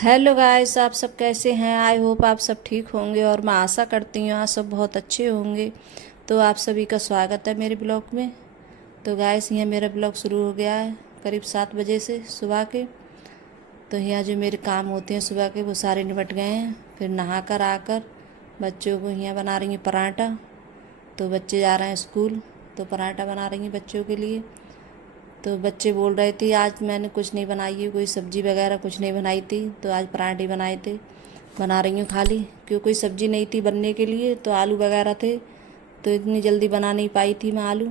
Hello guys, आप सब कैसे हैं। आई होप आप सब ठीक होंगे और मैं आशा करती हूँ आप सब बहुत अच्छे होंगे। तो आप सभी का स्वागत है मेरे ब्लॉग में। तो गाइस, यहाँ मेरा ब्लॉग शुरू हो गया है करीब 7 बजे से सुबह के। तो यहाँ जो मेरे काम होते हैं सुबह के वो सारे निपट गए हैं। फिर नहा कर आकर बच्चों को यहाँ बना रही हूँ पराठा। तो बच्चे जा रहे हैं स्कूल, तो पराठा बना रही हूँ बच्चों के लिए। तो बच्चे बोल रहे थे आज मैंने कुछ नहीं बनाई है, कोई सब्जी वगैरह कुछ नहीं बनाई थी, तो आज पराठे बनाए थे। बना रही हूँ खाली, क्यों कोई सब्जी नहीं थी बनने के लिए, तो आलू वगैरह थे तो इतनी जल्दी बना नहीं पाई थी मैं आलू।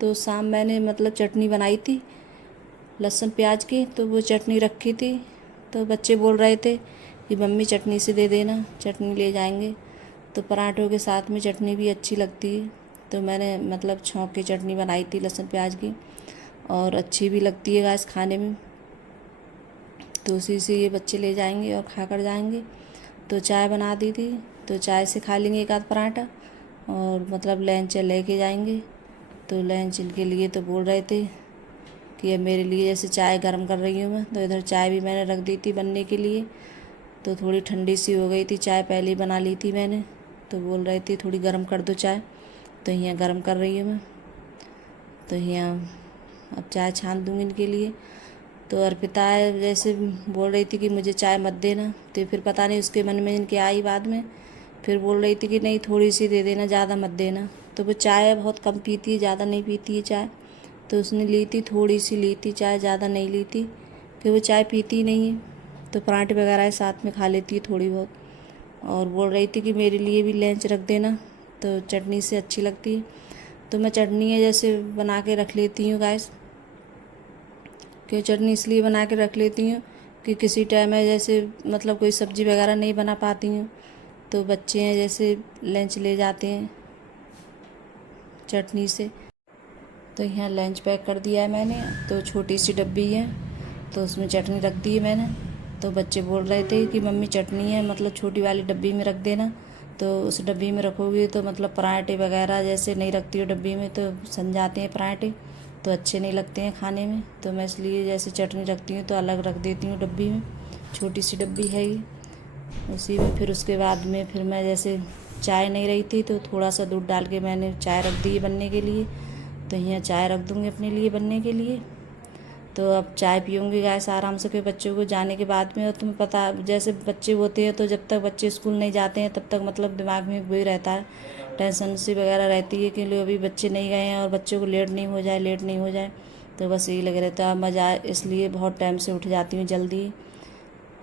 तो शाम मैंने मतलब चटनी बनाई थी लहसुन प्याज की, तो वो चटनी रखी थी। तो बच्चे बोल रहे थे कि मम्मी चटनी से दे देना, चटनी ले जाएंगे। तो पराठों के साथ में चटनी भी अच्छी लगती है, तो मैंने मतलब छौंक की चटनी बनाई थी लहसुन प्याज की, और अच्छी भी लगती है गाइस खाने में। तो उसी से ये बच्चे ले जाएंगे और खा कर जाएंगे। तो चाय बना दी थी, तो चाय से खा लेंगे एक आध पराठा, और मतलब लंच लेके जाएंगे। तो लंच के लिए तो बोल रहे थे कि अब मेरे लिए जैसे चाय गर्म कर रही हूँ मैं, तो इधर चाय भी मैंने रख दी थी बनने के लिए। तो थोड़ी ठंडी सी हो गई थी चाय, पहले ही बना ली थी मैंने। तो बोल रहे थे थोड़ी गर्म कर दो चाय, तो यहाँ गर्म कर रही हूँ मैं। तो यहाँ अब चाय छान दूँगी इनके लिए। तो अर्पिता जैसे बोल रही थी कि मुझे चाय मत देना, तो फिर पता नहीं उसके मन में इनके आई बाद में। फिर बोल रही थी कि नहीं थोड़ी सी दे देना, ज़्यादा मत देना। तो वो चाय बहुत कम पीती है, ज़्यादा नहीं पीती है चाय। तो उसने ली थी, थोड़ी सी ली थी चाय, ज़्यादा नहीं ली थी, कि वो चाय पीती ही नहीं है। तो पराठे वगैरह साथ में खा लेती है थोड़ी बहुत। और बोल रही थी कि मेरे लिए भी लंच रख देना, तो चटनी से अच्छी लगती है। तो मैं चटनी है जैसे बना के रख लेती हूँ गाइस। क्यों चटनी इसलिए बना के रख लेती हूँ कि किसी टाइम है जैसे मतलब कोई सब्ज़ी वगैरह नहीं बना पाती हूँ, तो बच्चे हैं जैसे लंच ले जाते हैं चटनी से। तो यहाँ लंच पैक कर दिया है मैंने, तो छोटी सी डब्बी है तो उसमें चटनी रख दी है मैंने। तो बच्चे बोल रहे थे कि मम्मी चटनी है मतलब छोटी वाली डब्बी में रख देना। तो उस डब्बी में रखोगी तो मतलब पराठे वगैरह जैसे नहीं रखती हो डब्बी में तो सन जाते हैं पराठे, तो अच्छे नहीं लगते हैं खाने में। तो मैं इसलिए जैसे चटनी रखती हूँ तो अलग रख देती हूँ डब्बी में, छोटी सी डब्बी है ये उसी में। फिर उसके बाद में फिर मैं जैसे चाय नहीं रही थी तो थोड़ा सा दूध डाल के मैंने चाय रख दी बनने के लिए। तो यहाँ चाय रख दूँगी अपने लिए बनने के लिए। तो अब चाय पीऊँगी गैस आराम से, फिर बच्चों को जाने के बाद में। और तुम्हें पता जैसे बच्चे होते हैं तो जब तक बच्चे स्कूल नहीं जाते हैं तब तक मतलब दिमाग में वही रहता है, टेंशन सी वगैरह रहती है कि लो अभी बच्चे नहीं गए हैं और बच्चों को लेट नहीं हो जाए, लेट नहीं हो जाए। तो बस यही लगे रहता है मज़ा, इसलिए बहुत टाइम से उठ जाती हूँ जल्दी,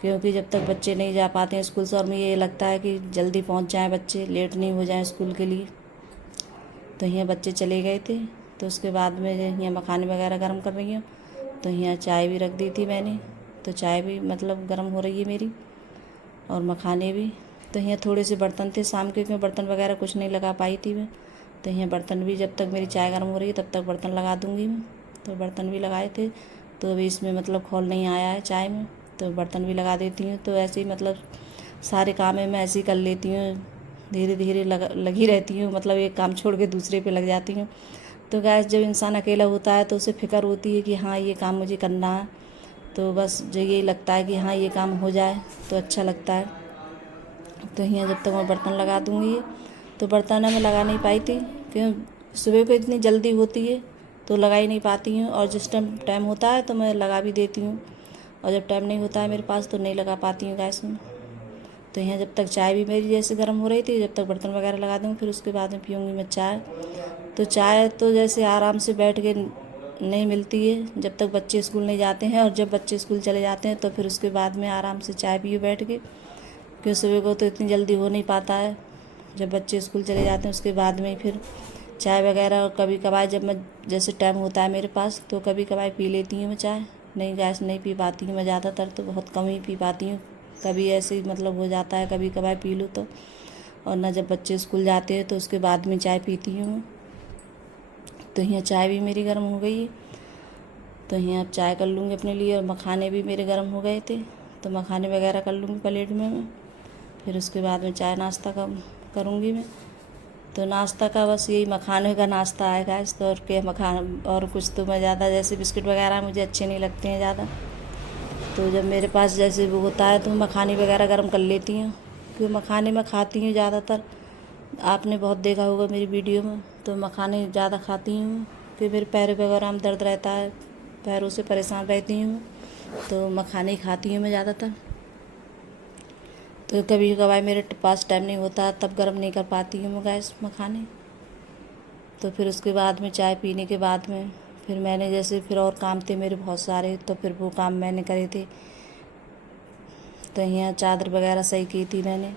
क्योंकि जब तक बच्चे नहीं जा पाते हैं स्कूल से और मुझे ये लगता है कि जल्दी पहुँच जाएँ बच्चे, लेट नहीं हो जाएँ स्कूल के लिए। तो यहाँ बच्चे चले गए थे, तो उसके बाद में यहाँ मखाने वगैरह गर्म कर रही हूँ। तो यहाँ चाय भी रख दी थी मैंने, तो चाय भी मतलब गर्म हो रही है मेरी, और मखाने भी। तो यहाँ थोड़े से बर्तन थे शाम के, क्योंकि बर्तन वगैरह कुछ नहीं लगा पाई थी मैं। तो यहाँ बर्तन भी जब तक मेरी चाय गर्म हो रही है तब तक बर्तन लगा दूँगी मैं। तो बर्तन भी लगाए थे, तो अभी इसमें मतलब खौल नहीं आया है चाय में, तो बर्तन भी लगा देती हूँ। तो ऐसे ही मतलब सारे काम है मैं ऐसे ही कर लेती हूँ, धीरे धीरे लगी रहती हूँ, मतलब एक काम छोड़ के दूसरे पे लग जाती हूँ। तो गैस जब इंसान अकेला होता है तो उसे फ़िक्र होती है कि हाँ ये काम मुझे करना है, तो बस जो यही लगता है कि हाँ ये काम हो जाए तो अच्छा लगता है। तो यहाँ जब तक मैं बर्तन लगा दूँगी, तो बर्तन मैं लगा नहीं पाई थी क्यों, सुबह को इतनी जल्दी होती है तो लगा ही नहीं पाती हूँ, और जिस टाइम टाइम होता है तो मैं लगा भी देती हूँ, और जब टाइम नहीं होता है मेरे पास तो नहीं लगा पाती हूँ गैस में। तो यहाँ जब तक चाय भी मेरी जैसे गर्म हो रही थी, जब तक बर्तन वगैरह लगा दूँगी, फिर उसके बाद में पीऊँगी मैं चाय। तो चाय तो जैसे आराम से बैठ के नहीं मिलती है जब तक बच्चे स्कूल नहीं जाते हैं, और जब बच्चे स्कूल चले जाते हैं तो फिर उसके बाद में आराम से चाय पियो बैठ के, क्योंकि सुबह को तो इतनी जल्दी हो नहीं पाता है। जब बच्चे स्कूल चले जाते हैं उसके बाद में फिर चाय वगैरह, और कभी कभार जब मैं जैसे टाइम होता है मेरे पास तो कभी कभार पी लेती हूँ मैं चाय। नहीं गैस नहीं पी पाती हूँ मैं, ज़्यादातर तो बहुत कम ही पी पाती हूँ, कभी ऐसे ही मतलब हो जाता है कभी कभार पी लूँ तो। और ना जब बच्चे स्कूल जाते हैं तो उसके बाद में चाय पीती हूँ मैं। तो यहाँ चाय भी मेरी गर्म हो गई है, तो यहाँ अब चाय कर लूँगी अपने लिए। और मखाने भी मेरे गर्म हो गए थे, तो मखाने वगैरह कर लूँगी प्लेट में मैं। फिर उसके बाद में चाय नाश्ता का करूँगी मैं। तो नाश्ता का बस यही मखाने का नाश्ता आएगा इस तौर के मखान, और कुछ तो मैं ज़्यादा जैसे बिस्किट वगैरह मुझे अच्छे नहीं लगते हैं ज़्यादा, तो जब मेरे पास जैसे वो होता है तो मखानी वगैरह गर्म कर लेती हूँ, क्योंकि मखाने मैं खाती हूँ ज़्यादातर। आपने बहुत देखा होगा मेरी वीडियो में, तो मखाने ज़्यादा खाती हूँ क्योंकि मेरे पैरों वगैरह में दर्द रहता है, पैरों से परेशान रहती हूँ, तो मखाने ही खाती हूँ मैं ज़्यादातर। तो कभी कभार मेरे पास टाइम नहीं होता तब गर्म नहीं कर पाती हूँ मैं गैस मखाने। तो फिर उसके बाद में चाय पीने के बाद में फिर मैंने जैसे फिर और काम थे मेरे बहुत सारे, तो फिर वो काम मैंने करे थे। तो यहाँ चादर वगैरह सही की थी मैंने,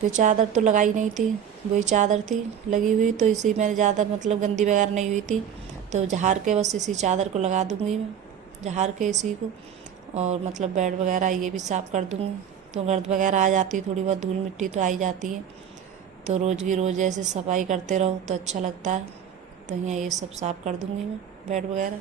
तो चादर तो लगाई नहीं थी, वही चादर थी लगी हुई, तो इसी मैंने ज़्यादा मतलब गंदी वगैरह नहीं हुई थी, तो झाड़ के बस इसी चादर को लगा दूँगी मैं, झाड़ के इसी को। और मतलब बेड वगैरह ये भी साफ़ कर दूँगी। तो गर्द वगैरह आ जाती है, थोड़ी बहुत धूल मिट्टी तो आ ही जाती है, तो रोज़ की रोज़ ऐसे सफाई करते रहो तो अच्छा लगता है। तो यहाँ ये सब साफ़ कर दूँगी मैं बेड वगैरह।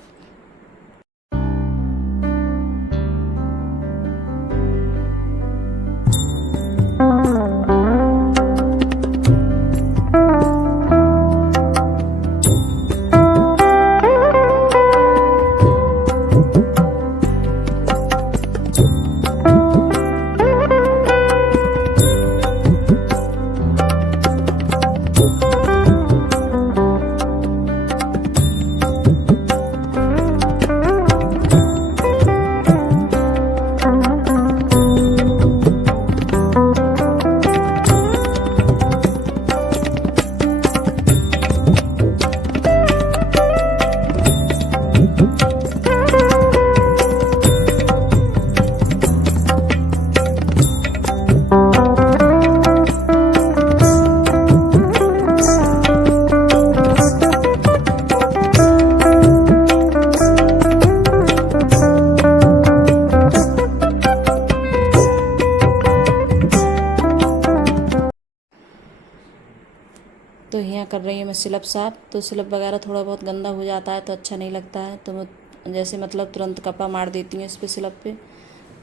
तो यहाँ कर रही हूँ मैं स्लैब साफ़। तो स्लैब वगैरह थोड़ा बहुत गंदा हो जाता है तो अच्छा नहीं लगता है, तो मैं जैसे मतलब तुरंत कपड़ा मार देती हूँ इस पर स्लैब पे।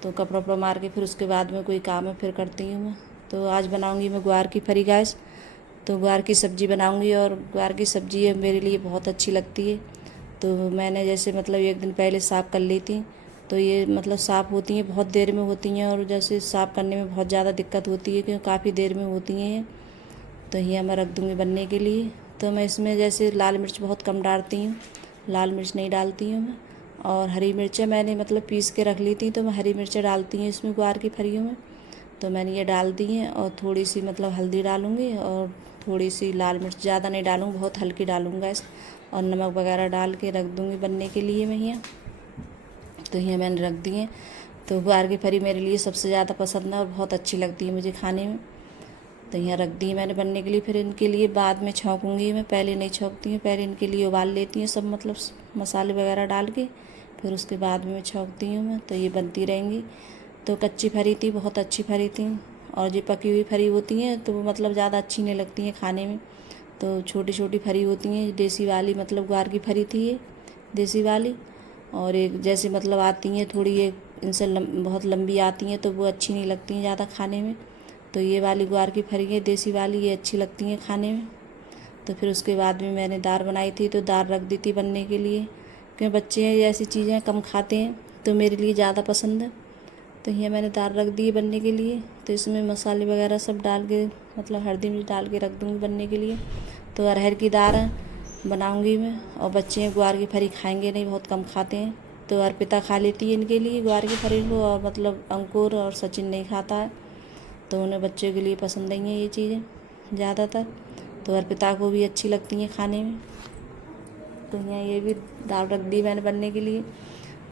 तो कपड़ा वपड़ा मार के फिर उसके बाद में कोई काम है फिर करती हूँ मैं। तो आज बनाऊँगी मैं ग्वार की फरी गैस। तो ग्वार की सब्ज़ी बनाऊँगी, और ग्वार की सब्ज़ी मेरे लिए बहुत अच्छी लगती है। तो मैंने जैसे मतलब एक दिन पहले साफ़ कर ली थी, तो ये मतलब साफ़ होती हैं बहुत देर में होती हैं, और जैसे साफ़ करने में बहुत ज़्यादा दिक्कत होती है क्योंकि काफ़ी देर में होती हैं। तो यहाँ मैं रख दूँगी बनने के लिए। तो मैं इसमें जैसे लाल मिर्च बहुत कम डालती हूँ, लाल मिर्च नहीं डालती हूँ मैं। और हरी मिर्चें मैंने मतलब पीस के रख ली थी, तो मैं हरी मिर्चें डालती हूँ इसमें ग्वार की फरियों में। तो मैंने ये डाल दी हैं, और थोड़ी सी मतलब हल्दी डालूँगी, और थोड़ी सी लाल मिर्च, ज़्यादा नहीं डालूँगी, बहुत हल्की डालूँगा इस, और नमक वगैरह डाल के रख दूँगी बनने के लिए मैं यहाँ। तो यहाँ मैंने रख दी हैं। तो ग्वार की फरी मेरे लिए सबसे ज़्यादा पसंद है और बहुत अच्छी लगती है मुझे खाने में। तो यहाँ रख दी मैंने बनने के लिए। फिर इनके लिए बाद में छौंकूँगी मैं, पहले नहीं छौंकती हूँ, पहले इनके लिए उबाल लेती हूँ सब मतलब मसाले वगैरह डाल के, फिर उसके बाद में छौंकती हूँ मैं। तो ये बनती रहेंगी। तो कच्ची फरी थी, बहुत अच्छी फरी थी, और जो पकी हुई फरी होती हैं तो वो मतलब ज़्यादा अच्छी नहीं लगती हैं खाने में। तो छोटी छोटी फरी होती हैं, देसी वाली मतलब ग्वार की फरी थी ये, देसी वाली। और एक जैसे मतलब आती हैं थोड़ी, एक इनसे बहुत लंबी आती हैं, तो वो अच्छी नहीं लगती हैं ज़्यादा खाने में। तो ये वाली ग्वार की फरी है देसी वाली, ये अच्छी लगती हैं खाने में। तो फिर उसके बाद में मैंने दाल बनाई थी, तो दाल रख दी थी बनने के लिए, क्योंकि बच्चे ऐसी चीज़ें कम खाते हैं, तो मेरे लिए ज़्यादा पसंद है। तो ये मैंने दाल रख दी है बनने के लिए। तो इसमें मसाले वगैरह सब डाल के मतलब हल्दी मिर्च डाल के रख दूँगी बनने के लिए। तो अरहर की दाल बनाऊँगी मैं, और बच्चे ग्वार की फरी खाएँगे नहीं, बहुत कम खाते हैं। तो अर्पिता खा लेती है इनके लिए ग्वार की फरी को, और मतलब अंकुर और सचिन नहीं खाता है, तो उन्हें बच्चों के लिए पसंद नहीं है ये चीज़ें ज़्यादातर। तो अर्पिता को भी अच्छी लगती हैं खाने में। तो यहाँ ये भी दाल रख दी मैंने बनने के लिए।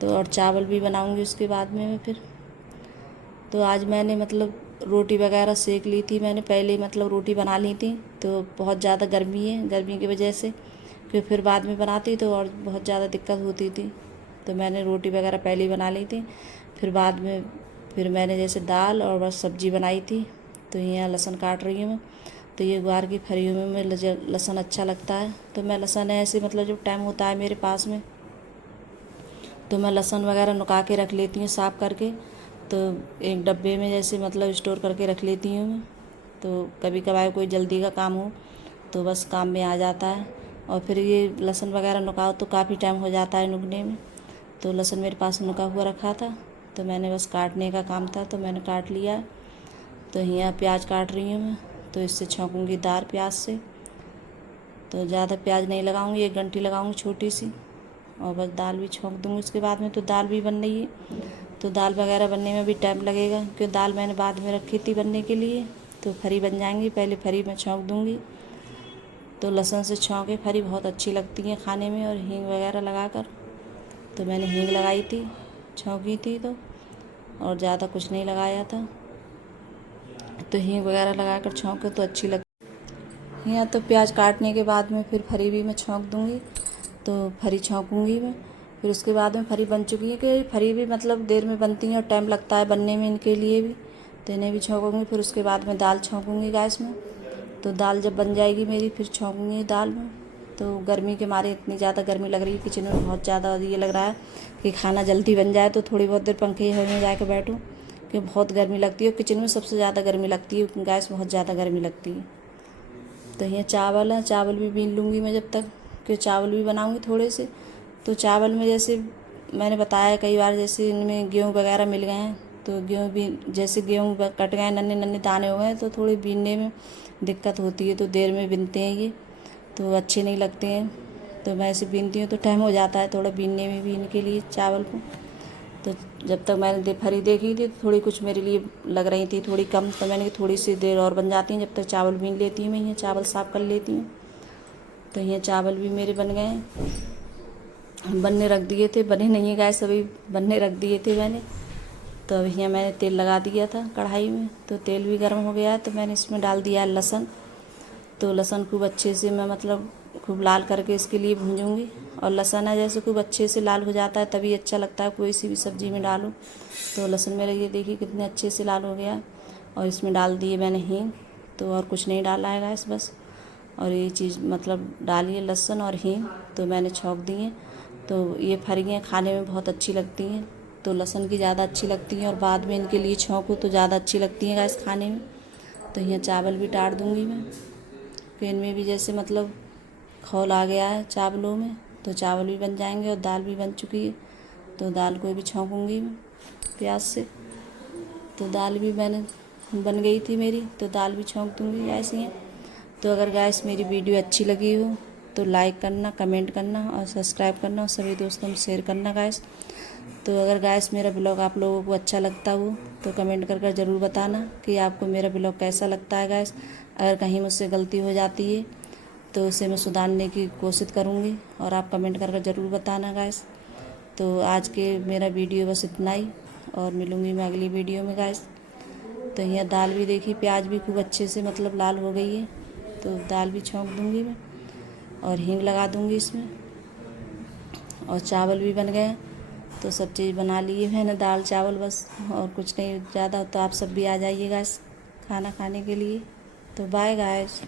तो और चावल भी बनाऊँगी उसके बाद में मैं फिर। तो आज मैंने मतलब रोटी वगैरह सेक ली थी मैंने पहले, मतलब रोटी बना ली थी। तो बहुत ज़्यादा गर्मी है, गर्मी की वजह से क्योंकि फिर बाद में बनाती तो और बहुत ज़्यादा दिक्कत होती थी। तो मैंने रोटी वगैरह पहले ही बना ली थी, फिर बाद में फिर मैंने जैसे दाल और बस सब्ज़ी बनाई थी। तो यहाँ लहसुन काट रही हूँ मैं। तो ये ग्वार की फरियों में मैं लहसुन अच्छा लगता है, तो मैं लहसुन ऐसे मतलब जब टाइम होता है मेरे पास में, तो मैं लहसुन वगैरह नुका के रख लेती हूँ साफ़ करके। तो एक डब्बे में जैसे मतलब स्टोर करके रख लेती हूँ मैं। तो कभी कभार कोई जल्दी का काम हो तो बस काम में आ जाता है। और फिर ये लहसुन वगैरह नुकाओ तो काफ़ी टाइम हो जाता है नुकने में। तो लहसुन मेरे पास नुका हुआ रखा था, तो मैंने बस काटने का काम था तो मैंने काट लिया। तो यहाँ प्याज काट रही हूँ मैं, तो इससे छौंकूँगी दाल प्याज से। तो ज़्यादा प्याज नहीं लगाऊंगी, 1 घंटी लगाऊंगी छोटी सी, और बस दाल भी छौंक दूँगी उसके बाद में। तो दाल भी बन रही है। तो दाल वगैरह बनने में भी टाइम लगेगा क्योंकि दाल मैंने बाद में रखी थी बनने के लिए। तो फरी बन जाएंगी, पहले फरी मैं छौंक दूँगी। तो लहसुन से छौंके फरी बहुत अच्छी लगती हैं खाने में, और हींग वगैरह लगाकर। तो मैंने हींग लगाई थी, छौंकी थी तो, और ज़्यादा कुछ नहीं लगाया था। तो हींग वगैरह लगाकर छौंके तो अच्छी लगती। यहाँ तो प्याज काटने के बाद में फिर फरी भी मैं छौंक दूँगी। तो फरी छौंकूँगी मैं, फिर उसके बाद में फरी बन चुकी है कि फरी भी मतलब देर में बनती हैं और टाइम लगता है बनने में इनके लिए भी। तो इन्हें भी छौंकूँगी। फिर उसके बाद में दाल छौंकूँगी गैस में। तो दाल जब बन जाएगी मेरी फिर छौंकूँगी दाल में। तो गर्मी के मारे इतनी ज़्यादा गर्मी लग रही है किचन में, बहुत ज़्यादा ये लग रहा है कि खाना जल्दी बन जाए। तो थोड़ी बहुत देर पंखे में जाकर बैठूँ क्योंकि बहुत गर्मी लगती है। किचन में सबसे ज़्यादा गर्मी लगती है, गैस बहुत ज़्यादा गर्मी लगती है। तो यहाँ चावल है, चावल भी बीन लूँगी मैं जब तक, कि चावल भी बनाऊँगी थोड़े से। तो चावल में जैसे मैंने बताया कई बार, जैसे इनमें गेहूँ वगैरह मिल गए हैं तो गेहूँ भी, जैसे गेहूँ कट गए, नन्हे नन्हे दाने हो गए तो थोड़ी बीनने में दिक्कत होती है। तो देर में बीनते हैं ये, तो अच्छे नहीं लगते हैं। तो मैं ऐसे बीनती हूँ तो टाइम हो जाता है थोड़ा बीनने में भी इनके लिए चावल को। तो जब तक मैंने फरी देखी थी थोड़ी कुछ मेरे लिए लग रही थी थोड़ी कम, तो मैंने थोड़ी सी देर और बन जाती हैं, जब तक चावल बीन लेती हूँ मैं। यहाँ चावल साफ़ कर लेती हूँ। तो यहाँ चावल भी मेरे बन गए हैं, बनने रख दिए थे, बने नहीं है गैस अभी, बनने रख दिए थे मैंने। तो अभी यहाँ मैंने तेल लगा दिया था कढ़ाई में, तो तेल भी गर्म हो गया है। तो मैंने इसमें डाल दिया लहसुन। तो लहसुन खूब अच्छे से मैं मतलब खूब लाल करके इसके लिए भूंजूंगी। और लहसुन है जैसे खूब अच्छे से लाल हो जाता है तभी अच्छा लगता है कोई सी भी सब्ज़ी में डालूँ। तो लहसुन मेरा ये देखिए कितने अच्छे से लाल हो गया। और इसमें डाल दिए मैंने हींग। तो और कुछ नहीं डाला है गैस बस, और ये चीज़ मतलब डालिए लहसुन और हींग। तो मैंने छौंक दिए। तो ये फरियाँ खाने में बहुत अच्छी लगती हैं, तो लहसुन की ज़्यादा अच्छी लगती हैं, और बाद में इनके लिए छौंकूँ तो ज़्यादा अच्छी लगती हैं गैस खाने में। तो यहाँ चावल भी डाल दूँगी मैं, फिर इनमें भी जैसे मतलब खौल आ गया है चावलों में। तो चावल भी बन जाएंगे और दाल भी बन चुकी है। तो दाल को भी छौंकूँगी मैं प्याज से। तो दाल भी मैंने बन गई थी मेरी, तो दाल भी छौंक दूँगी ऐसे ही। तो अगर गैस मेरी वीडियो अच्छी लगी हो तो लाइक करना, कमेंट करना और सब्सक्राइब करना, और सभी दोस्तों में शेयर करना गैस। तो अगर गैस मेरा ब्लॉग आप लोगों को अच्छा लगता हो तो कमेंट कर ज़रूर बताना कि आपको मेरा ब्लॉग कैसा लगता है गैस। अगर कहीं मुझसे गलती हो जाती है तो उसे मैं सुधारने की कोशिश करूँगी, और आप कमेंट कर ज़रूर बताना गैस। तो आज के मेरा वीडियो बस इतना ही, और मिलूँगी मैं अगली वीडियो में गैस। तो यहाँ दाल भी देखी, प्याज भी खूब अच्छे से मतलब लाल हो गई है। तो दाल भी छौंक दूँगी मैं, और हींग लगा दूँगी इसमें, और चावल भी बन गए। तो सब चीज़ बना लिए मैंने, दाल चावल बस, और कुछ नहीं ज़्यादा। तो आप सब भी आ जाइए गैस खाना खाने के लिए। तो बाय गाइस।